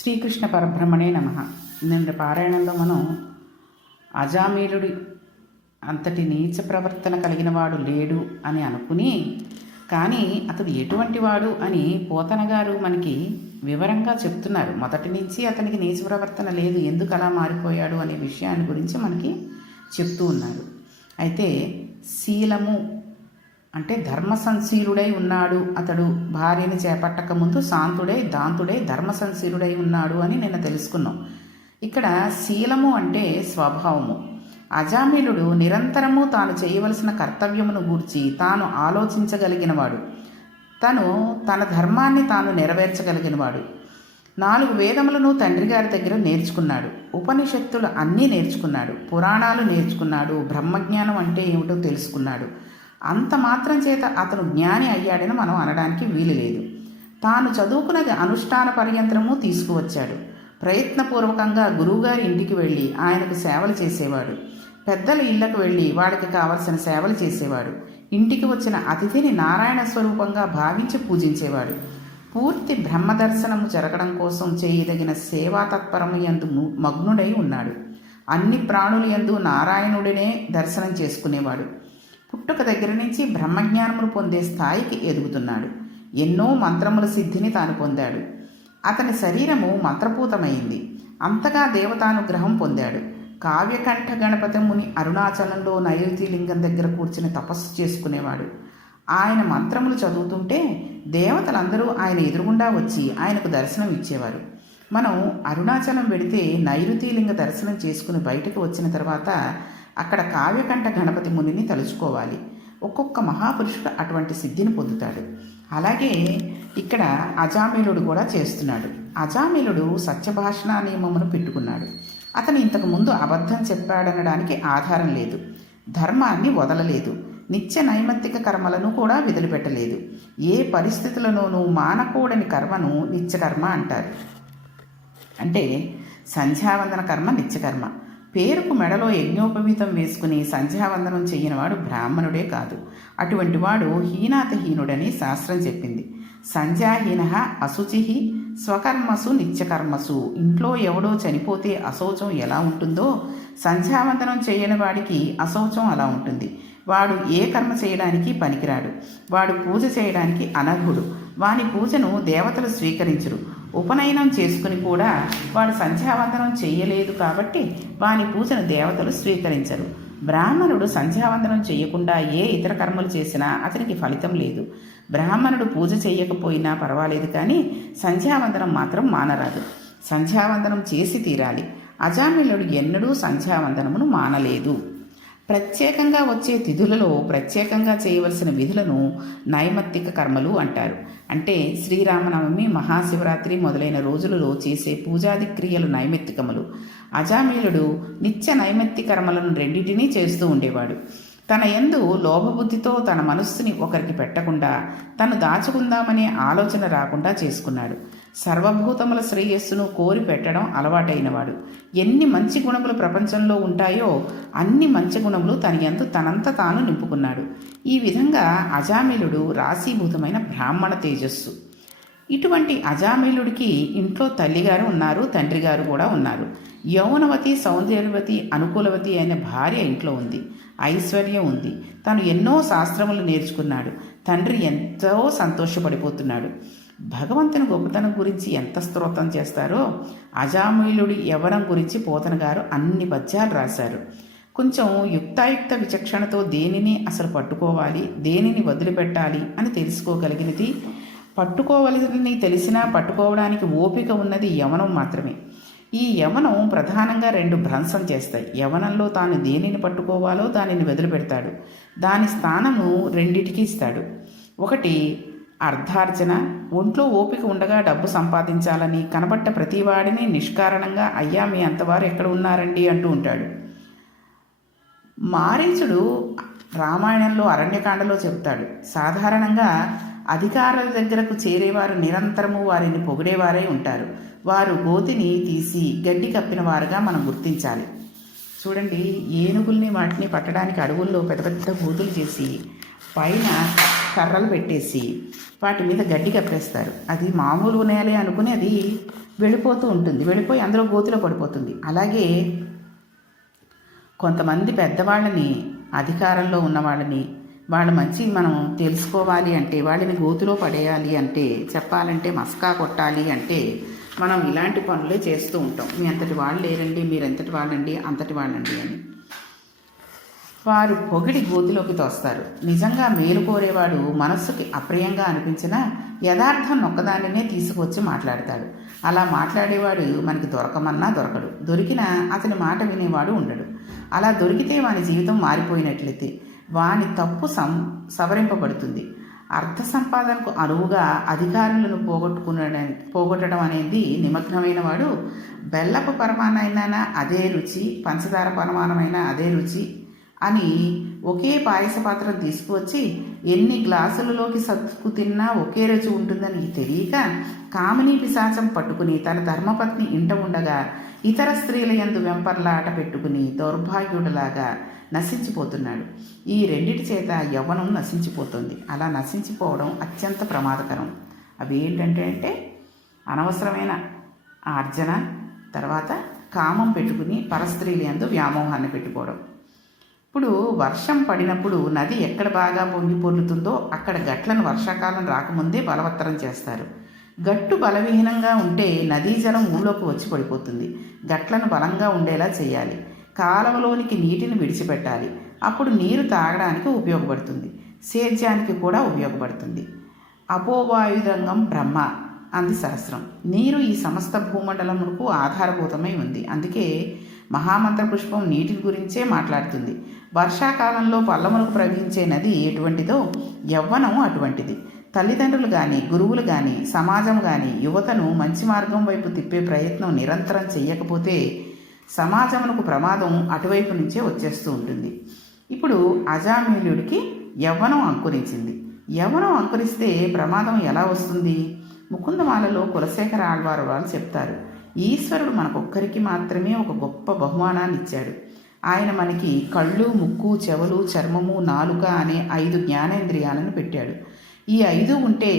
శ్రీకృష్ణ పరబ్రహ్మణే నమః. నిన్న పారాయణంలో మనం అజామీలుడి అంతటి నీచ ప్రవర్తన కలిగిన వాడు లేడు అని అనుకుని, కానీ అతడు ఎటువంటి వాడు అని పోతన గారు మనకి వివరంగా చెప్తున్నారు. మొదటి నుంచి అతనికి నీచ ప్రవర్తన లేదు, ఎందుకు అలా మారిపోయాడు అనే విషయాన్ని గురించి మనకి చెప్తూ ఉన్నారు. అయితే శీలము అంటే ధర్మ సంశీలుడై ఉన్నాడు అతడు. భార్యని చేపట్టక ముందు శాంతుడై దాంతుడై ధర్మ సంశీలుడై ఉన్నాడు అని నిన్న తెలుసుకున్నాం. ఇక్కడ శీలము అంటే స్వభావము. అజామిలుడు నిరంతరము తాను చేయవలసిన కర్తవ్యమును గూర్చి తాను ఆలోచించగలిగినవాడు. తన ధర్మాన్ని తాను నెరవేర్చగలిగినవాడు. 4 వేదములను తండ్రి గారి దగ్గర నేర్చుకున్నాడు. ఉపనిషత్తులు అన్నీ నేర్చుకున్నాడు. పురాణాలు నేర్చుకున్నాడు. బ్రహ్మజ్ఞానం అంటే ఏమిటో తెలుసుకున్నాడు. అంత మాత్రం చేత అతను జ్ఞాని అయ్యాడని మనం అనడానికి వీలు లేదు. తాను చదువుకున్నది అనుష్ఠాన పర్యంతరము తీసుకువచ్చాడు. ప్రయత్నపూర్వకంగా గురువుగారి ఇంటికి వెళ్ళి ఆయనకు సేవలు చేసేవాడు. పెద్దల ఇళ్లకు వెళ్ళి వాడికి కావలసిన సేవలు చేసేవాడు. ఇంటికి వచ్చిన అతిథిని నారాయణ స్వరూపంగా భావించి పూజించేవాడు. పూర్తి బ్రహ్మదర్శనము జరగడం కోసం చేయదగిన సేవా తత్పరము యందు మగ్నుడై ఉన్నాడు. అన్ని ప్రాణుల యందు నారాయణుడినే దర్శనం చేసుకునేవాడు. పుట్టుక దగ్గర నుంచి బ్రహ్మజ్ఞానమును పొందే స్థాయికి ఎదుగుతున్నాడు. ఎన్నో మంత్రముల సిద్ధిని తాను పొందాడు. అతని శరీరము మంత్రపూతమైంది. అంతగా దేవతానుగ్రహం పొందాడు. కావ్యకంఠ గణపతి ముని అరుణాచలంలో నైరుతి లింగం దగ్గర కూర్చుని తపస్సు చేసుకునేవాడు. ఆయన మంత్రములు చదువుతుంటే దేవతలందరూ ఆయన ఎదురుగుండా వచ్చి ఆయనకు దర్శనం ఇచ్చేవారు. మనం అరుణాచలం వెడితే నైరుతి లింగ దర్శనం చేసుకుని బయటకు వచ్చిన తర్వాత అక్కడ కావ్యకంఠ గణపతి మునిని తలుచుకోవాలి. ఒక్కొక్క మహాపురుషుడు అటువంటి సిద్ధిని పొందుతాడు. అలాగే ఇక్కడ అజామిలుడు కూడా చేస్తున్నాడు. అజామిలుడు సత్యభాషణ నియమమును పెట్టుకున్నాడు. అతను ఇంతకు ముందు అబద్ధం చెప్పాడనడానికి ఆధారం లేదు. ధర్మాన్ని వదలలేదు. నిత్య నైమిత్తిక కర్మలను కూడా వదిలిపెట్టలేదు. ఏ పరిస్థితులలోనూ మానకూడని కర్మను నిత్యకర్మ అంటారు. అంటే సంధ్యావందన కర్మ నిత్యకర్మ. పేరుకు మెడలో యజ్ఞోపవీతం వేసుకుని సంధ్యావందనం చెయ్యనివాడు బ్రాహ్మణుడే కాదు. అటువంటి వాడు హీనాతహీనుడని శాస్త్రం చెప్పింది. సంధ్యాహీన అశుచి స్వకర్మసు నిత్యకర్మసు. ఇంట్లో ఎవడో చనిపోతే అశౌచం ఎలా ఉంటుందో సంధ్యావందనం చేయని వాడికి అశౌచం అలా ఉంటుంది. వాడు ఏ కర్మ చేయడానికి పనికిరాడు. వాడు పూజ చేయడానికి అనర్హుడు. వాని పూజను దేవతలు స్వీకరించరు. ఉపనయనం చేసుకుని కూడా వాడు సంధ్యావందనం చెయ్యలేదు కాబట్టి వాని పూజను దేవతలు స్వీకరించరు. బ్రాహ్మణుడు సంధ్యావందనం చేయకుండా ఏ ఇతర కర్మలు చేసినా అతనికి ఫలితం లేదు. బ్రాహ్మణుడు పూజ చేయకపోయినా పర్వాలేదు, కానీ సంధ్యావందనం మాత్రం మానరాదు. సంధ్యావందనం చేసి తీరాలి. అజామిలుడు ఎన్నడూ సంధ్యావందనమును మానలేదు. ప్రత్యేకంగా వచ్చే తిథులలో ప్రత్యేకంగా చేయవలసిన విధులను నైమిత్తిక కర్మలు అంటారు. అంటే శ్రీరామనవమి, మహాశివరాత్రి మొదలైన రోజులలో చేసే పూజాది క్రియలు నైమిత్తికములు. అజామిలుడు నిత్య నైమిత్తిక కర్మలను రెండింటినీ చేస్తూ ఉండేవాడు. తన యందు లోభబుద్ధితో తన మనస్సుని ఒకరికి పెట్టకుండా తను దాచుకుందామనే ఆలోచన రాకుండా చేసుకున్నాడు. సర్వభూతముల శ్రేయస్సును కోరి పెట్టడం అలవాటైనవాడు. ఎన్ని మంచి గుణములు ప్రపంచంలో ఉంటాయో అన్ని మంచి గుణములు తన యందు తనంత తాను నింపుకున్నాడు. ఈ విధంగా అజామిలుడు రాశీభూతమైన బ్రాహ్మణ తేజస్సు. ఇటువంటి అజామిలుడికి ఇంట్లో తల్లిగారు ఉన్నారు, తండ్రి గారు కూడా ఉన్నారు. యౌవనవతి, సౌందర్యవతి, అనుకూలవతి అయిన భార్య ఇంట్లో ఉంది. ఐశ్వర్యం ఉంది. తను ఎన్నో శాస్త్రములు నేర్చుకున్నాడు. తండ్రి ఎంతో సంతోషపడిపోతున్నాడు. భగవంతుని గొప్పతనం గురించి ఎంత స్తోత్రం చేస్తారో అజామిలుడి యవ్వనం గురించి పోతన గారు అన్ని పద్యాలు రాశారు. కొంచెం యుక్తాయుక్త విచక్షణతో దేనిని అసలు పట్టుకోవాలి, దేనిని వదిలిపెట్టాలి అని తెలుసుకోగలిగినది. పట్టుకోవాలని తెలిసినా పట్టుకోవడానికి ఓపిక ఉన్నది యవనం మాత్రమే. ఈ యవనం ప్రధానంగా 2 భ్రంశం చేస్తాయి. యవనంలో తాను దేనిని పట్టుకోవాలో దానిని వదిలిపెడతాడు. దాని స్థానము రెండిటికి ఇస్తాడు. ఒకటి అర్ధార్జన. ఒంట్లో ఓపిక ఉండగా డబ్బు సంపాదించాలని కనబట్ట ప్రతివాడిని నిష్కారణంగా అయ్యా మీ అంతవారు ఎక్కడ ఉన్నారండి అంటూ ఉంటాడు. మారీచుడు రామాయణంలో అరణ్యకాండలో చెబుతాడు. సాధారణంగా అధికారుల దగ్గరకు చేరేవారు నిరంతరము వారిని పొగిడేవారై ఉంటారు. వారు గోతిని తీసి గడ్డి కప్పిన వారుగా మనం గుర్తించాలి. చూడండి, ఏనుగుల్ని వాటిని పట్టడానికి అడవుల్లో పెద్ద పెద్ద గోతులు చేసి పైన కర్రలు పెట్టేసి వాటి మీద గడ్డి కప్పేస్తారు. అది మామూలు నేలే అనుకుని అది వెళ్ళిపోతూ ఉంటుంది, వెళ్ళిపోయి అందులో గోతిలో పడిపోతుంది. అలాగే కొంతమంది పెద్దవాళ్ళని, అధికారంలో ఉన్న వాళ్ళ మంచి మనం తెలుసుకోవాలి అంటే, వాళ్ళని గోతిలో పడేయాలి అంటే, చెప్పాలంటే మస్కా కొట్టాలి అంటే మనం ఇలాంటి పనులే చేస్తూ ఉంటాం. మీ అంతటి వాళ్ళు లేరండి, మీరు ఎంతటి వాళ్ళండి, అంతటి వాళ్ళండి అని వారు పొగిడి గోతిలోకి తోస్తారు. నిజంగా మేలు కోరేవాడు మనస్సుకి అప్రియంగా అనిపించినా యథార్థం నొక్కదానినే తీసుకొచ్చి మాట్లాడతాడు. అలా మాట్లాడేవాడు మనకి దొరకమన్నా దొరకడు, దొరికినా అతని మాట వినేవాడు ఉండడు. అలా దొరికితే వాని జీవితం మారిపోయినట్లయితే వాని తప్పు సవరింపబడుతుంది. అర్థ సంపాదనకు అనువుగా అధికారులను పోగొట్టడం అనేది నిమగ్నమైన వాడు బెల్లపు పరమాణమైన అదే రుచి, పంచదార పరమాణమైన అదే రుచి అని ఒకే పాయస పాత్రను తీసుకువచ్చి ఎన్ని గ్లాసులలోకి సత్తుకు తిన్నా ఒకే రుచి ఉంటుందని తెలియక కామినీ పిశాచం పట్టుకుని తన ధర్మపత్ని ఇంట ఉండగా ఇతర స్త్రీల యందు వెంపర్లాట పెట్టుకుని దౌర్భాగ్యుడిలాగా నశించిపోతున్నాడు. ఈ రెండిటి చేత యవ్వనం నశించిపోతుంది. అలా నశించిపోవడం అత్యంత ప్రమాదకరం. అవి ఏంటంటే అనవసరమైన ఆర్జన, తర్వాత కామం పెట్టుకుని పరస్త్రీల యందు వ్యామోహాన్ని పెట్టుకోవడం. ఇప్పుడు వర్షం పడినప్పుడు నది ఎక్కడ బాగా పొంగి పొర్లుతుందో అక్కడ గట్లను వర్షాకాలం రాకముందే బలవత్తరం చేస్తారు. గట్టు బలవిహీనంగా ఉంటే నదీ జలం ఊళ్ళోకి వచ్చి పడిపోతుంది. గట్లను బలంగా ఉండేలా చేయాలి. కాలువలోనికి నీటిని విడిచిపెట్టాలి. అప్పుడు నీరు తాగడానికి ఉపయోగపడుతుంది, సేద్యానికి కూడా ఉపయోగపడుతుంది. అపోవాయుధంగం బ్రహ్మ అంది శాస్త్రం. నీరు ఈ సమస్త భూమండలమునకు ఆధారభూతమై ఉంది. అందుకే మహామంత్ర పుష్పం నీటి గురించే మాట్లాడుతుంది. వర్షాకాలంలో పల్లములకు ప్రవహించే నది ఎటువంటిదో యవ్వనం అటువంటిది. తల్లిదండ్రులు కానీ, గురువులు కానీ, సమాజం కానీ యువతను మంచి మార్గం వైపు తిప్పే ప్రయత్నం నిరంతరం చెయ్యకపోతే సమాజమునకు ప్రమాదం అటువైపు నుంచే వచ్చేస్తూ ఉంటుంది. ఇప్పుడు అజామిళుడికి యవ్వనం అంకురించింది. యవ్వనం అంకురిస్తే ప్రమాదం ఎలా వస్తుంది? ముకుందమాలలో కులశేఖర ఆళ్వారు వాళ్ళు చెప్తారు, ఈశ్వరుడు మనకొక్కరికి మాత్రమే ఒక గొప్ప బహుమానాన్ని ఇచ్చాడు. ఆయన మనకి కళ్ళు, ముక్కు, చెవులు, చర్మము, నాలుక అనే 5 జ్ఞానేంద్రియాలను పెట్టాడు. ఈ 5 ఉంటే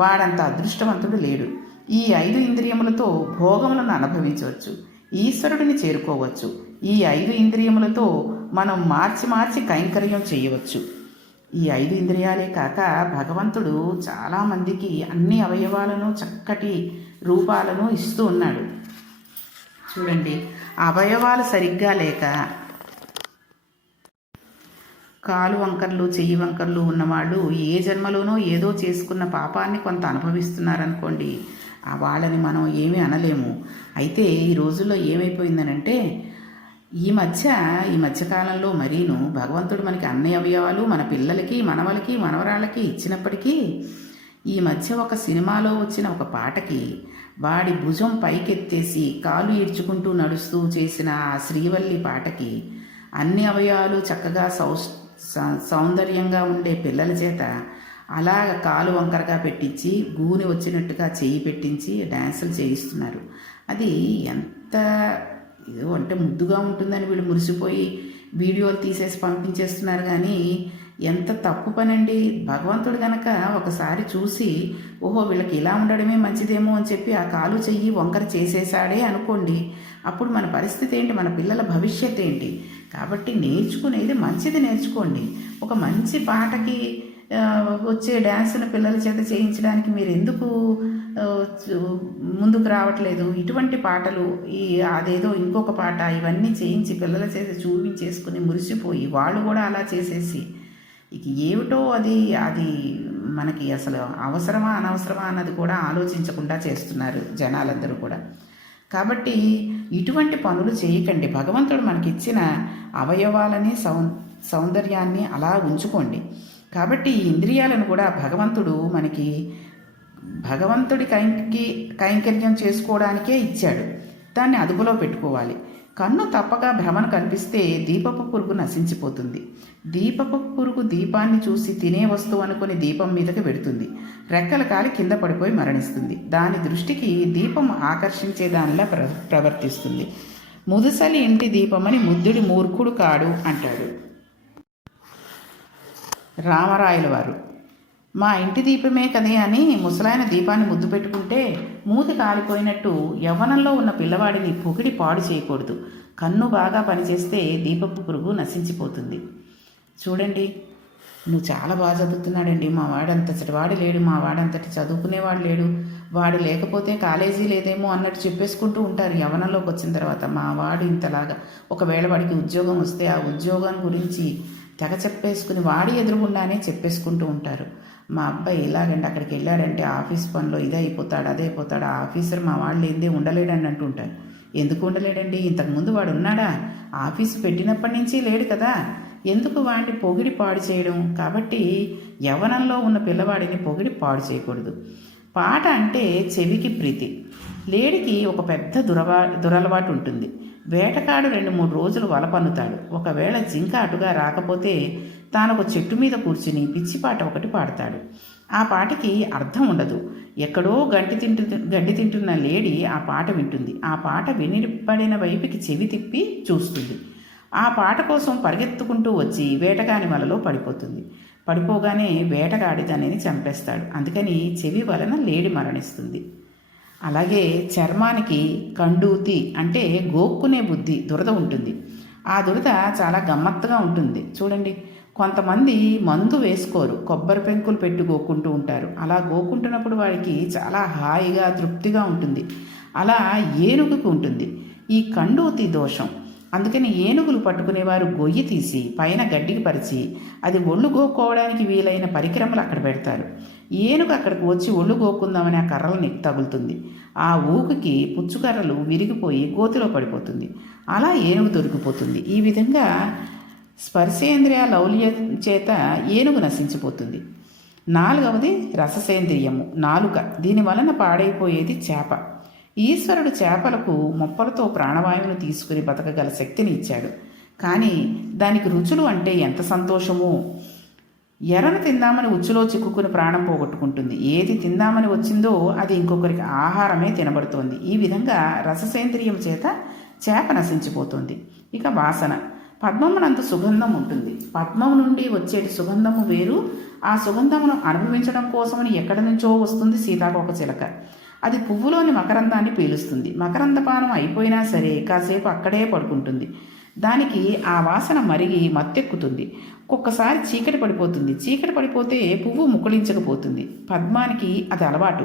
వాడంత అదృష్టవంతుడు లేడు. ఈ 5 ఇంద్రియములతో భోగములను అనుభవించవచ్చు, ఈశ్వరుడిని చేరుకోవచ్చు. ఈ 5 ఇంద్రియములతో మనం మార్చి కైంకర్యం చేయవచ్చు. ఈ 5 ఇంద్రియాలే కాక భగవంతుడు చాలామందికి అన్ని అవయవాలను, చక్కటి రూపాలను ఇస్తూ ఉన్నాడు. చూడండి, అవయవాలు సరిగ్గా లేక కాలు వంకర్లు, చెయ్యి వంకర్లు ఉన్నవాళ్ళు ఏ జన్మలోనో ఏదో చేసుకున్న పాపాన్ని కొంత అనుభవిస్తున్నారనుకోండి, వాళ్ళని మనం ఏమీ అనలేము. అయితే ఈ రోజుల్లో ఏమైపోయిందనంటే ఈ మధ్యకాలంలో మరీను భగవంతుడు మనకి అన్ని అవయవాలు మన పిల్లలకి, మనవలకి, మనవరాళ్ళకి ఇచ్చినప్పటికీ ఈ మధ్య ఒక సినిమాలో వచ్చిన ఒక పాటకి వాడి భుజం పైకెత్తేసి కాలు ఈడ్చుకుంటూ నడుస్తూ చేసిన ఆ శ్రీవల్లి పాటకి అన్ని అవయవాలు చక్కగా సౌందర్యంగా ఉండే పిల్లల చేత అలాగ కాలు వంకరగా పెట్టించి గూని వచ్చినట్టుగా చెయ్యి పెట్టించి డ్యాన్సులు చేయిస్తున్నారు. అది ఎంత ఏదో అంటే ముద్దుగా ఉంటుందని వీళ్ళు మురిసిపోయి వీడియోలు తీసేసి పంపించేస్తున్నారు. కానీ ఎంత తప్పు పనండి. భగవంతుడు కనుక ఒకసారి చూసి ఓహో వీళ్ళకి ఇలా ఉండడమే మంచిదేమో అని చెప్పి ఆ కాలు చెయ్యి వంకర చేసేసాడే అనుకోండి, అప్పుడు మన పరిస్థితి ఏంటి, మన పిల్లల భవిష్యత్ ఏంటి? కాబట్టి నేర్చుకునేది మంచిది నేర్చుకోండి. ఒక మంచి పాటకి వచ్చే డ్యాన్స్ను పిల్లల చేత చేయించడానికి మీరు ఎందుకు ముందుకు రావట్లేదు? ఇటువంటి పాటలు, అదేదో ఇంకొక పాట, ఇవన్నీ చేయించి పిల్లల చేత చూపించేసుకుని మురిసిపోయి వాళ్ళు కూడా అలా చేసేసి ఇక ఏమిటో అది మనకి అసలు అవసరమా అనవసరమా అన్నది కూడా ఆలోచించకుండా చేస్తున్నారు జనాలందరూ కూడా. కాబట్టి ఇటువంటి పనులు చేయకండి. భగవంతుడు మనకిచ్చిన అవయవాలని, సౌందర్యాన్ని అలా ఉంచుకోండి. కాబట్టి ఈ ఇంద్రియాలను కూడా భగవంతుడు మనకి భగవంతుడి కైంకర్యం చేసుకోవడానికే ఇచ్చాడు. దాన్ని అదుపులో పెట్టుకోవాలి. కన్ను తప్పగా భ్రమను కనిపిస్తే దీపపు పురుగు నశించిపోతుంది. దీపపు పురుగు దీపాన్ని చూసి తినే వస్తువు అనుకుని దీపం మీదకి పెడుతుంది. రెక్కల కాలి కింద పడిపోయి మరణిస్తుంది. దాని దృష్టికి దీపం ఆకర్షించే దానిలా ప్రవర్తిస్తుంది. ముదుసలి ఇంటి దీపమని ముద్దుడి మూర్ఖుడు కాడు అంటాడు రామరాయల వారు. మా ఇంటి దీపమే కదే అని ముసలాయన దీపాన్ని ముద్దు పెట్టుకుంటే మూతి కాలిపోయినట్టు యవ్వనంలో ఉన్న పిల్లవాడిని పొగిడి పాడు చేయకూడదు. కన్ను బాగా పనిచేస్తే దీపపు పురుగు నశించిపోతుంది. చూడండి, నువ్వు చాలా బాగా చదువుతున్నాడండి, మా వాడంతటి వాడు లేడు, మా వాడంతటి చదువుకునేవాడు లేడు, వాడు లేకపోతే కాలేజీ లేదేమో అన్నట్టు చెప్పేసుకుంటూ ఉంటారు యవ్వనంలోకి వచ్చిన తర్వాత. మా వాడు ఇంతలాగా, ఒకవేళ వాడికి ఉద్యోగం వస్తే ఆ ఉద్యోగం గురించి తెగ చెప్పేసుకుని వాడి ఎదురుగుండానే చెప్పేసుకుంటూ ఉంటారు. మా అబ్బాయి ఇలాగండి, అక్కడికి వెళ్ళాడంటే ఆఫీస్ పనిలో ఇదే అయిపోతాడు, అదే అయిపోతాడు, ఆ ఆఫీసర్ మా వాళ్ళు ఏందే ఉండలేడని అంటుంటారు. ఎందుకు ఉండలేడండి? ఇంతకుముందు వాడు ఉన్నాడా? ఆఫీసు పెట్టినప్పటి నుంచి లేడు కదా. ఎందుకు వాడిని పొగిడి పాడు చేయడం? కాబట్టి యవ్వనంలో ఉన్న పిల్లవాడిని పొగిడి పాడు చేయకూడదు. పాట అంటే చెవికి ప్రీతి. లేడికి ఒక పెద్ద దురలవాటు ఉంటుంది. వేటకాడు 2-3 రోజులు వల పన్నుతాడు. ఒకవేళ జింక అటుగా రాకపోతే తాను ఒక చెట్టు మీద కూర్చుని పిచ్చిపాట ఒకటి పాడతాడు. ఆ పాటకి అర్థం ఉండదు. ఎక్కడో గడ్డి తింటున్న లేడి ఆ పాట వింటుంది. ఆ పాట వినిపడిన వైపుకి చెవి తిప్పి చూస్తుంది. ఆ పాట కోసం పరిగెత్తుకుంటూ వచ్చి వేటగాని వలలో పడిపోతుంది. పడిపోగానే వేటగాడి దానిని చంపేస్తాడు. అందుకని చెవి వలన లేడి మరణిస్తుంది. అలాగే చర్మానికి కండూతి అంటే గోక్కునే బుద్ధి, దురద ఉంటుంది. ఆ దురద చాలా గమ్మత్తుగా ఉంటుంది. చూడండి, కొంతమంది మందు వేసుకోరు, కొబ్బరి పెంకులు పెట్టి గోక్కుంటూ ఉంటారు. అలా గోక్కుంటున్నప్పుడు వాడికి చాలా హాయిగా తృప్తిగా ఉంటుంది. అలా ఏనుగుకు ఉంటుంది ఈ కండూతి దోషం. అందుకని ఏనుగులు పట్టుకునేవారు గొయ్యి తీసి పైన గడ్డికి పరిచి అది ఒళ్ళు గోక్కోవడానికి వీలైన పరికరములు అక్కడ పెడతారు. ఏనుగు అక్కడికి వచ్చి ఒళ్ళు గోక్కుందామని ఆ కర్రలని తగులుతుంది. ఆ ఊకుకి పుచ్చుకర్రలు విరిగిపోయి గోతిలో పడిపోతుంది. అలా ఏనుగు దొరికిపోతుంది. ఈ విధంగా స్పర్శేంద్రియ లౌల్యం చేత ఏనుగు నశించిపోతుంది. 4వది రససేంద్రియము, నాలుక. దీని వలన పాడైపోయేది చేప. ఈశ్వరుడు చేపలకు మొప్పలతో ప్రాణవాయువును తీసుకుని బతకగల శక్తిని ఇచ్చాడు. కానీ దానికి రుచులు అంటే ఎంత సంతోషమో. ఎర్రను తిందామని ఉచ్చులో చిక్కుకుని ప్రాణం పోగొట్టుకుంటుంది. ఏది తిందామని వచ్చిందో అది ఇంకొకరికి ఆహారమే తినబడుతోంది. ఈ విధంగా రససేంద్రియం చేత చేప నశించిపోతుంది. ఇక వాసన. పద్మమునంత సుగంధం ఉంటుంది. పద్మము నుండి వచ్చేటి సుగంధము వేరు. ఆ సుగంధమును అనుభవించడం కోసమని ఎక్కడి నుంచో వస్తుంది సీతాకోక చిలక. అది పువ్వులోని మకరందాన్ని పీలుస్తుంది. మకరందపానం అయిపోయినా సరే కాసేపు అక్కడే పడుకుంటుంది. దానికి ఆ వాసన మరిగి మత్తెక్కుతుంది. ఒక్కొక్కసారి చీకటి పడిపోతుంది. చీకటి పడిపోతే పువ్వు ముకుళించకపోతుంది. పద్మానికి అది అలవాటు.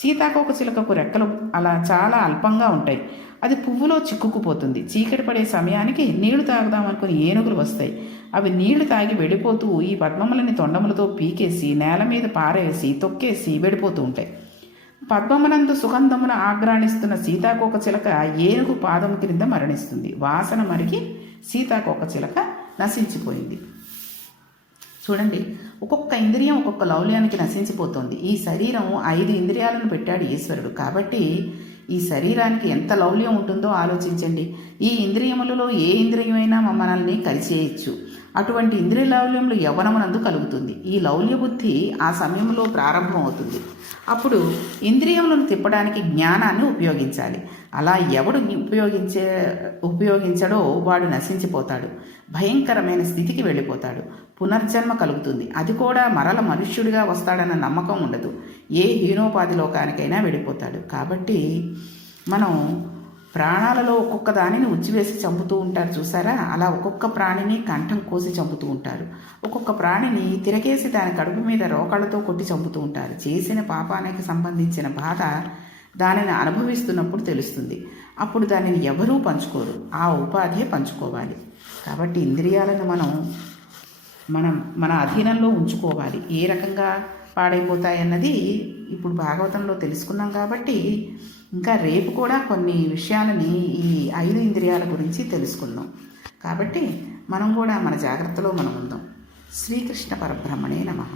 సీతాకోక చిలకకు రెక్కలు అలా చాలా అల్పంగా ఉంటాయి. అది పువ్వులో చిక్కుకుపోతుంది. చీకటి పడే సమయానికి నీళ్లు తాగుదామనుకుని ఏనుగులు వస్తాయి. అవి నీళ్లు తాగి వెళ్ళిపోతూ ఈ పద్మములని తొండములతో పీకేసి నేల మీద పారేసి తొక్కేసి వెళ్ళిపోతూ ఉంటాయి. పద్మమునందు సుగంధమును ఆగ్రాణిస్తున్న సీతాకోక చిలక ఏనుగు పాదము క్రింద మరణిస్తుంది. వాసన మరిగి సీతాకోక చిలక నశించిపోయింది. చూడండి, ఒక్కొక్క ఇంద్రియం ఒక్కొక్క లౌల్యానికి నశించిపోతుంది. ఈ శరీరం 5 ఇంద్రియాలను పెట్టాడు ఈశ్వరుడు. కాబట్టి ఈ శరీరానికి ఎంత లౌల్యం ఉంటుందో ఆలోచించండి. ఈ ఇంద్రియములలో ఏ ఇంద్రియమైనా మనల్ని కలిసేయచ్చు. అటువంటి ఇంద్రియ లౌల్యములు యవ్వనమునందు కలుగుతుంది. ఈ లౌల్య బుద్ధి ఆ సమయంలో ప్రారంభం అవుతుంది. అప్పుడు ఇంద్రియములను తిప్పడానికి జ్ఞానాన్ని ఉపయోగించాలి. అలా ఎవడు ఉపయోగించడో వాడు నశించిపోతాడు. భయంకరమైన స్థితికి వెళ్ళిపోతాడు. పునర్జన్మ కలుగుతుంది. అది కూడా మరల మనుష్యుడిగా వస్తాడన్న నమ్మకం ఉండదు. ఏ హీనోపాధి లోకానికైనా వెళ్ళిపోతాడు. కాబట్టి మనం ప్రాణాలలో ఒక్కొక్క దానిని ఉచ్చివేసి చంపుతూ ఉంటారు చూసారా? అలా ఒక్కొక్క ప్రాణిని కంఠం కోసి చంపుతూ ఉంటారు. ఒక్కొక్క ప్రాణిని తిరగేసి దాని కడుపు మీద రోకళ్లతో కొట్టి చంపుతూ ఉంటారు. చేసిన పాపానికి సంబంధించిన బాధ దానిని అనుభవిస్తున్నప్పుడు తెలుస్తుంది. అప్పుడు దానిని ఎవరూ పంచుకోరు. ఆ ఉపాధే పంచుకోవాలి. కాబట్టి ఇంద్రియాలను మన అధీనంలో ఉంచుకోవాలి. ఏ రకంగా పాడైపోతాయన్నది ఇప్పుడు భాగవతంలో తెలుసుకున్నాం. కాబట్టి ఇంకా రేపు కూడా కొన్ని విషయాలని ఈ 5 ఇంద్రియాల గురించి తెలుసుకుందాం. కాబట్టి మనం కూడా మన జాగ్రత్తలో మనం ఉందాం. శ్రీకృష్ణ పరబ్రహ్మణే నమః.